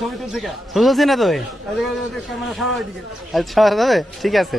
ছবি তুলছি না তো আচ্ছা ঠিক আছে।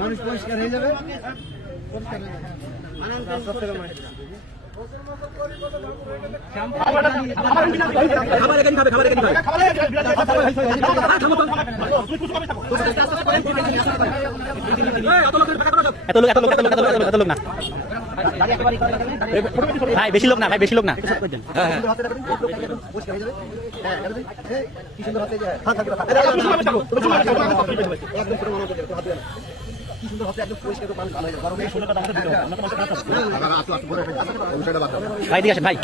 মানুষ পরিষ্কার হয়ে যাবে। ভাই বেশি লোক না, ভাই বেশি লোক না। ভাই এদিকে আসেন, ভাই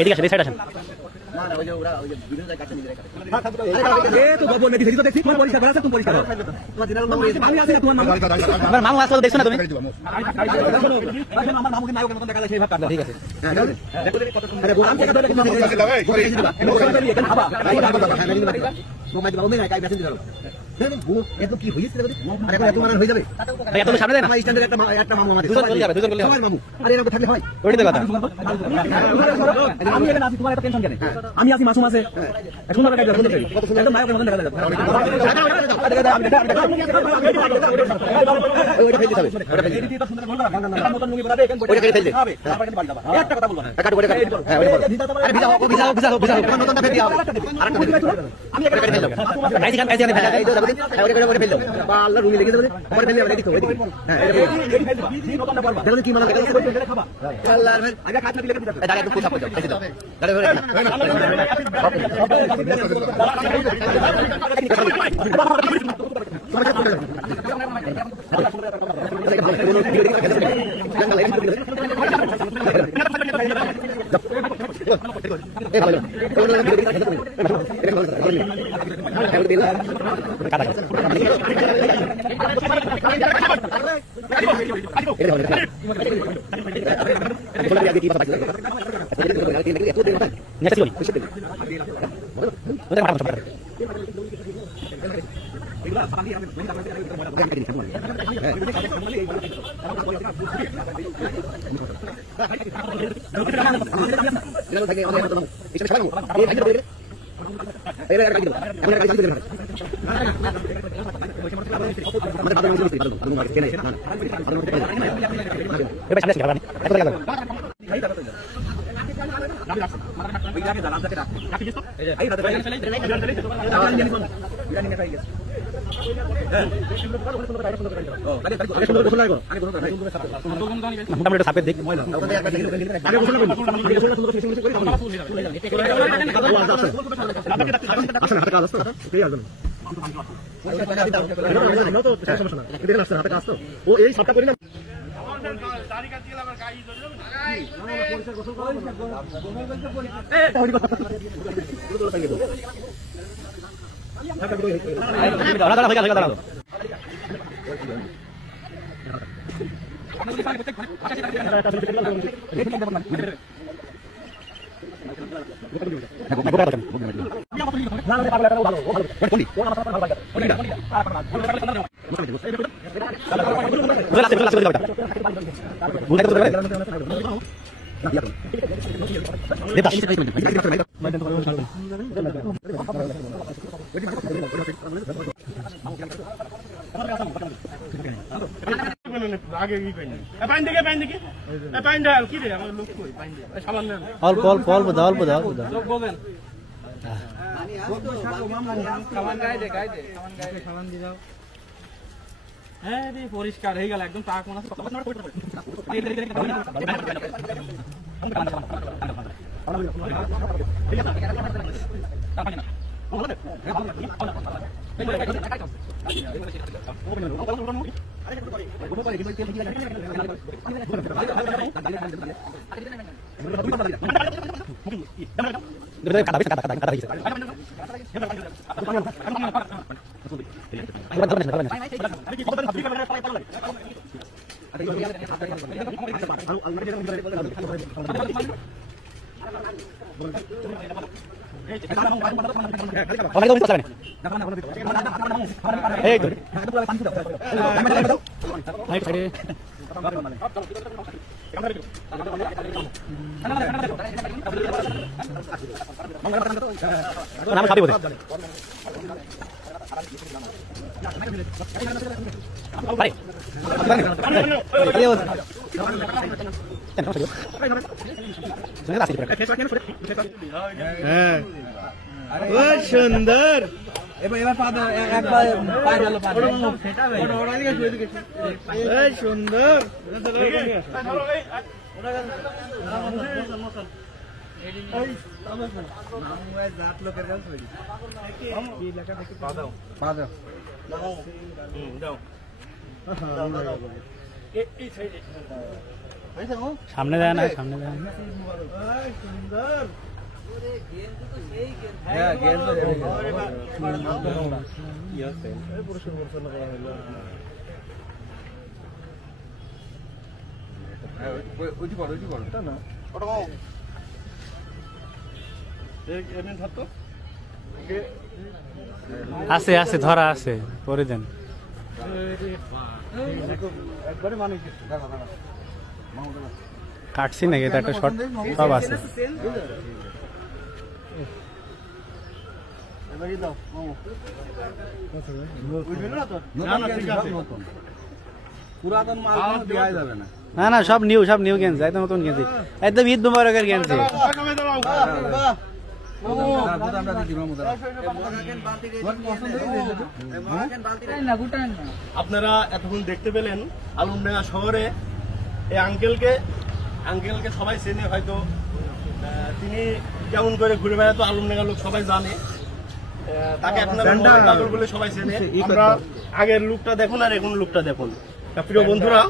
এদিকে আসেন, এই সাইড আসেন। মামু আসলে দেখছো না তুমি? ঠিক আছে সামনে দেয় না, আমি আছি মাসুম আছে হ্যাঁ পরিষ্কার হয়ে গেল একদম টাকা কোনা সুন্দর এবার পা দাও একবার পা গেল পা সুন্দর সামনে দেয় না সামনে দেয় না সুন্দর আছে আছে ধরা আছে পরে দেন কাটছি নাকি এটা একটা শর্ট সব আছে না না সব নিউ কিনছে একদম নতুন কিনছি একদম ঈদ মুবারকের কিনছি আপনারা এতক্ষণ দেখতে পেলেন আলমডাঙ্গা শহরে এই আঙ্কেলকে সবাই চেনে হয়তো তিনি কেমন করে ঘুরে বেড়াতো আলমডাঙ্গা লোক সবাই জানে তাকে আপনারা বলে সবাই চেনে আমরা আগের লুকটা দেখুন আর এখন লুকটা দেখুন প্রিয় বন্ধুরা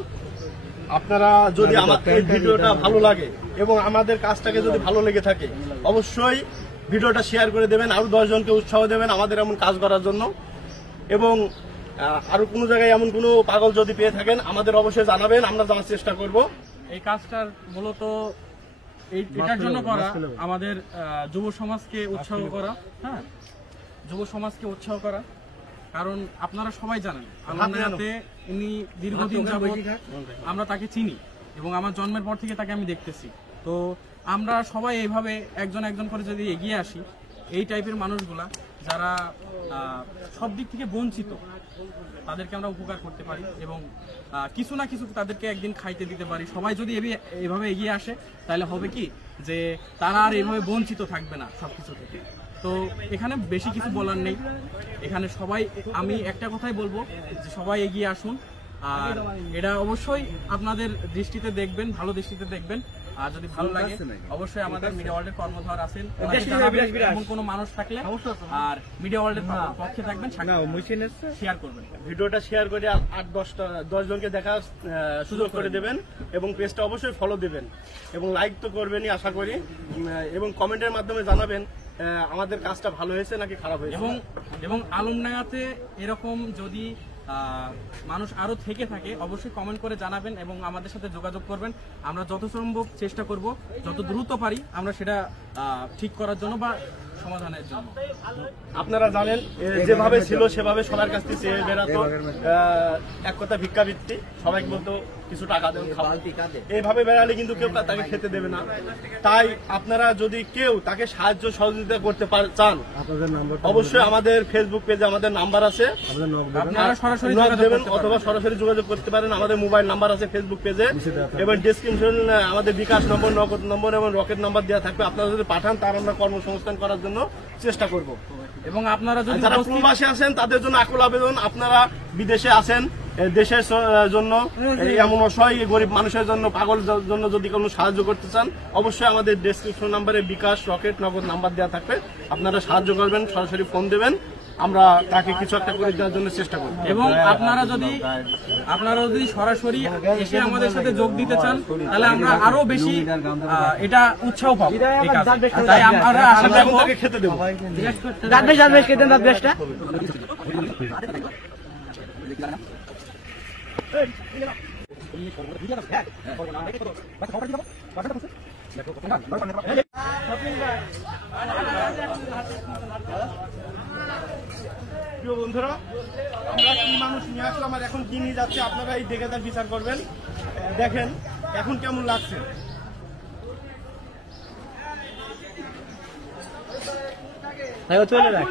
আপনারা যদি আমাদের এই ভিডিওটা ভালো লাগে এবং আমাদের কাজটাকে যদি ভালো লেগে থাকে অবশ্যই ভিডিওটা শেয়ার করে দেবেন আরো 10 জনকে উৎসাহ দেবেন আমাদের এমন কাজ করার জন্য এবং আরো কোনো জায়গায় এমন কোনো পাগল যদি পেয়ে থাকেন আমাদের অবশ্যই জানাবেন আমরা জানার চেষ্টা করব এই কাজটার মূলত এটার জন্য করা আমাদের যুব সমাজকে উৎসাহ করা হ্যাঁ যুব সমাজকে উৎসাহ করা কারণ আপনারা সবাই জানেন আলমডাঙ্গাতে ইনি দীর্ঘদিন যাবত আমরা তাকে চিনি এবং আমার জন্মের পর থেকে তাকে আমি দেখতেছি তো আমরা সবাই এইভাবে একজন একজন করে যদি এগিয়ে আসি এই টাইপের মানুষগুলা যারা সব দিক থেকে বঞ্চিত তাদেরকে আমরা উপকার করতে পারি এবং কিছু না কিছু তাদেরকে একদিন খাইতে দিতে পারি সবাই যদি এভাবে এগিয়ে আসে তাহলে হবে কি যে তারা আর এভাবে বঞ্চিত থাকবে না সবকিছু থেকে তো এখানে বেশি কিছু বলার নেই এখানে সবাই আমি একটা কথাই বলবো যে সবাই এগিয়ে আসুন আর এটা অবশ্যই আপনাদের দৃষ্টিতে দেখবেন ভালো দৃষ্টিতে দেখবেন আর যদি ভালো লাগে অবশ্যই আমাদের মিডিয়া ওয়ার্ল্ডের কর্মধার আছেন এমন কোনো মানুষ থাকলে আর মিডিয়া ওয়ার্ল্ডের পক্ষে থাকবেন শেয়ার করবেন ভিডিওটা শেয়ার করে 8-10 জনকে দেখার সুযোগ করে দেবেন এবং পেজটা অবশ্যই ফলো দেবেন এবং লাইক তো করবেনই আশা করি এবং কমেন্টের মাধ্যমে জানাবেন আমাদের কাজটা ভালো হয়েছে নাকি খারাপ হয়েছে এবং আলমডাঙ্গাতে এরকম যদি মানুষ আরো থেকে থাকে অবশ্যই কমেন্ট করে জানাবেন এবং আমাদের সাথে যোগাযোগ করবেন আমরা যত সম্ভব চেষ্টা করব যত দ্রুত পারি আমরা সেটা ঠিক করার জন্য বা সমাধানের জন্য আপনারা জানেন যেভাবে ছিল সেভাবে সবার কাছ থেকে চেয়ে বেড়াতো এক কথা ভিক্ষাবৃত্তি সবাইকে বলতো কিছু টাকা দেন এইভাবে বেড়ালে কিন্তু কেউ তাকে খেতে দেবে না তাই আপনারা যদি কেউ তাকে সাহায্য সহযোগিতা করতে চান অবশ্যই আমাদের ফেসবুক পেজে আমাদের নাম্বার আছে আপনারা সরাসরি দেবেন অথবা সরাসরি যোগাযোগ করতে পারেন আমাদের মোবাইল নাম্বার আছে ফেসবুক পেজে এবং ডেসক্রিপশন আমাদের বিকাশ নম্বর নগদ নম্বর এবং রকেট নাম্বার দেওয়া থাকবে আপনারা যদি যদি পাঠান তার আমরা কর্মসংস্থান করার জন্য চেষ্টা করব। এবং আপনারা যদি যারা প্রবাসী আছেন তাদের জন্য আকুল আবেদন, আপনারা বিদেশে আছেন, দেশের জন্য এমন অসহায় গরিব মানুষের জন্য, পাগল জন্য যদি কোনো সাহায্য করতে চান অবশ্যই আমাদের ডেসক্রিপশন নাম্বারে বিকাশ, রকেট, নগদ নাম্বার দেওয়া থাকবে, আপনারা সাহায্য করবেন, সরাসরি ফোন দেবেন, আমরা তাকে কিছু একটা করে দেওয়ার জন্য চেষ্টা করব। এবং আপনারা যদি সরাসরি এসে আমাদের সাথে যোগ দিতে চান তাহলে আমরা আরো বেশি এটা উৎসাহ পাবো। তাই আমরা আশা করব খেতে দেবো। প্রিয় বন্ধুরা, আমরা কি মানুষ নিয়ে আসলাম আর এখন কি নিয়ে যাচ্ছে আপনারা এই দেখে তার বিচার করবেন। দেখেন এখন কেমন লাগছে। চলে যাক।